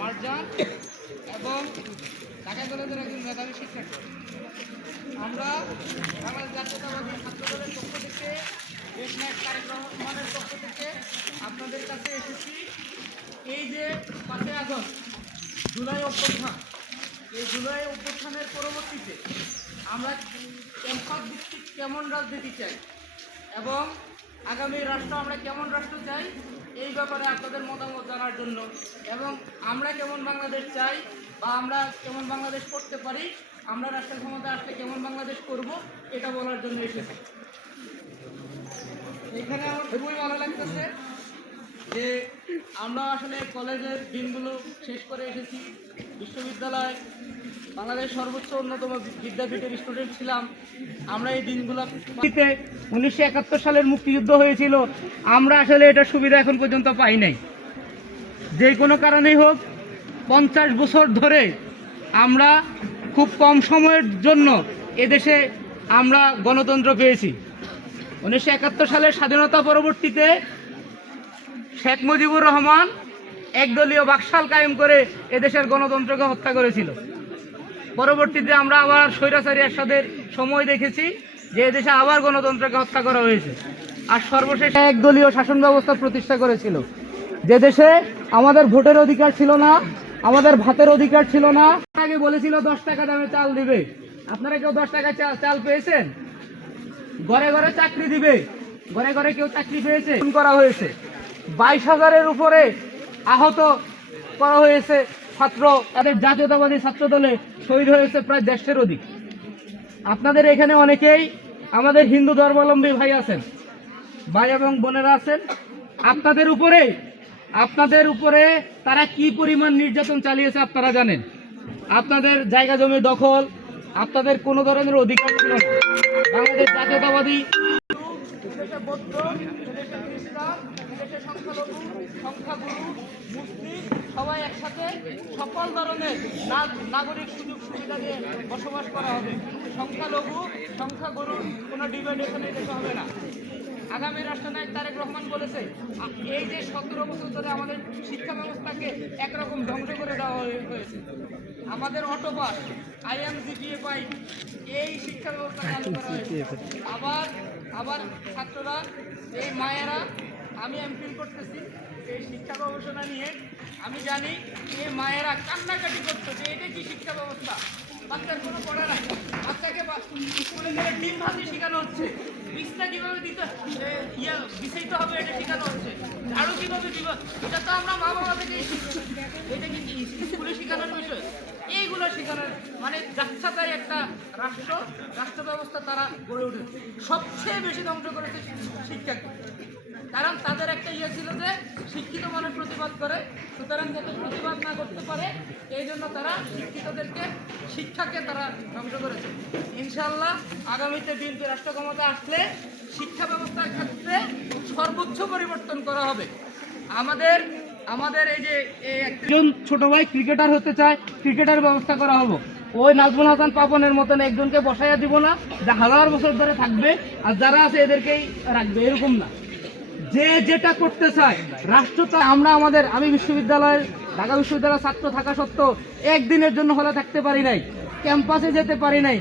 মারজান এবং ঢাকা কলেজের একজন মেধাবী শিক্ষার্থী আমরা বাংলাদেশ জাতীয়তাবাদী ছাত্র দলের পক্ষ থেকে তারেক রহমানের পক্ষ থেকে আপনাদের কাছে এসেছি। এই যে পাঁচই আগস্ট, জুলাই অভ্যুত্থান। এই জুলাই অভ্যুত্থানের পরবর্তীতে আমরা ক্যাম্পাস ভিত্তিক কেমন রাজনীতি চাই এবং আগামী রাষ্ট্র আমরা কেমন রাষ্ট্র চাই এই ব্যাপারে আপনাদের মতামত জানার জন্য এবং আমরা কেমন বাংলাদেশ চাই বা আমরা কেমন বাংলাদেশ করতে পারি, আমরা রাষ্ট্রের ক্ষমতা আসলে কেমন বাংলাদেশ করব, এটা বলার জন্য এসেছি। এখানে আমার খুবই ভালো লাগতেছে যে আমরা আসলে কলেজের দিনগুলো শেষ করে এসেছি। বিশ্ববিদ্যালয় বাংলাদেশ সর্বোচ্চ অন্যতম বিদ্যাপীঠের স্টুডেন্ট ছিলাম। আমরা এই দিনগুলো উনিশশো একাত্তর সালের মুক্তিযুদ্ধ হয়েছিল। আমরা আসলে এটা সুবিধা এখন পর্যন্ত পাই নাই। যে কোনো কারণেই হোক, পঞ্চাশ বছর ধরে আমরা খুব কম সময়ের জন্য এদেশে আমরা গণতন্ত্র পেয়েছি। উনিশশো একাত্তর সালের স্বাধীনতা পরবর্তীতে শেখ মুজিবুর রহমান একদলীয় বাকশাল কায়েম করে এদেশের গণতন্ত্রকে হত্যা করেছিল। পরবর্তীতে আমরা আবার স্বৈরাচারী এরশাদের সময় দেখেছি যে এদেশে আবার গণতন্ত্রকে হত্যা করা হয়েছে। আর সর্বশেষ একদলীয় শাসন ব্যবস্থা প্রতিষ্ঠা করেছিল। যে দেশে আমাদের ভোটের অধিকার ছিল না, আমাদের ভাতের অধিকার ছিল না। আগে বলেছিল দশ টাকা দামে চাল দিবে। আপনারা কেউ দশ টাকা চাল চাল পেয়েছেন? ঘরে ঘরে চাকরি দিবে। ঘরে ঘরে কেউ চাকরি পেয়েছে। করা হয়েছে। বাইশ হাজারের উপরে আহত করা হয়েছে ছাত্র। তাদের জাতীয়তাবাদী ছাত্র দলে শহীদ হয়েছে প্রায় দেড়শের অধিক। আপনাদের এখানে অনেকেই আমাদের হিন্দু ধর্মাবলম্বী ভাই আছেন ভাই এবং বোনেরা আছেন। আপনাদের উপরে আপনাদের উপরে তারা কি পরিমাণ নির্যাতন চালিয়েছে আপনারা জানেন। আপনাদের জায়গা জমি দখল আপনাদের কোনো ধরনের অধিকার ছিল না। বাংলাদেশ জাতীয়তাবাদী মুসলিম সবাই একসাথে সকল ধরনের নাগরিক সুযোগ সুবিধা দিয়ে বসবাস করা হবে। সংখ্যালঘু, সংখ্যাগুরু, কোনো হবে না। আগামী রাষ্ট্রনায়ক তারেক রহমান বলেছে এই যে সতেরো বছর ধরে আমাদের শিক্ষা ব্যবস্থাকে একরকম ধ্বংস করে দেওয়া হয়েছে। আমাদের অটোপাস জিপিএ পাই, এই শিক্ষা ব্যবস্থা চালু করা হয়েছে। আবার আবার ছাত্ররা, এই মায়েরা, আমি এমফিল করতেছি, এই শিক্ষা গবেষণা নিয়ে। আমি জানি এই মায়েরা কান্নাকাটি করতো যে এটা কি শিক্ষা ব্যবস্থা? বাচ্চার কোনো পড়া না বাচ্চাকে স্কুলে গেলে ডিম ভাজি শেখানো হচ্ছে। বিছনা কীভাবে দিতে ইয়া, বিছাইতে হবে এটা শেখানো হচ্ছে। ঝাড়ু কীভাবে দিব? এটা তো আমরা মা বাবা থেকেই শিখছি। এটা কি? স্কুলে শেখানোর বিষয়? এইগুলো শেখানোর মানে যাচ্ছাতাই একটা রাষ্ট্র রাষ্ট্র ব্যবস্থা তারা গড়ে উঠেছে। সবচেয়ে বেশি ধ্বংস করেছে শিক্ষাকে কারণ তাদের একটা ইয়ে ছিল যে শিক্ষিত মানুষ প্রতিবাদ করে, সুতরাং যাতে প্রতিবাদ না করতে পারে, এই জন্য তারা শিক্ষিতদেরকে, শিক্ষাকে তারা ধ্বংস করেছে। ইনশাল্লাহ আগামীতে বিএনপি রাষ্ট্র ক্ষমতা আসলে শিক্ষা ব্যবস্থার ক্ষেত্রে সর্বোচ্চ পরিবর্তন করা হবে। আমাদের আমাদের এই যে একজন ছোট ভাই ক্রিকেটার হতে চায়, ক্রিকেটার ব্যবস্থা করা হব। ওই নাজমুল হাসান পাপনের মতন একজনকে বসাইয়া দিব না, যা হাজার বছর ধরে থাকবে, আর যারা আছে এদেরকেই রাখবে, এরকম না। যে যেটা করতে চায়, রাষ্ট্র আমরা আমাদের, আমি বিশ্ববিদ্যালয়ের, ঢাকা বিশ্ববিদ্যালয়ের ছাত্র থাকা সত্ত্বেও একদিনের জন্য হলে থাকতে পারি নাই, ক্যাম্পাসে যেতে পারি নাই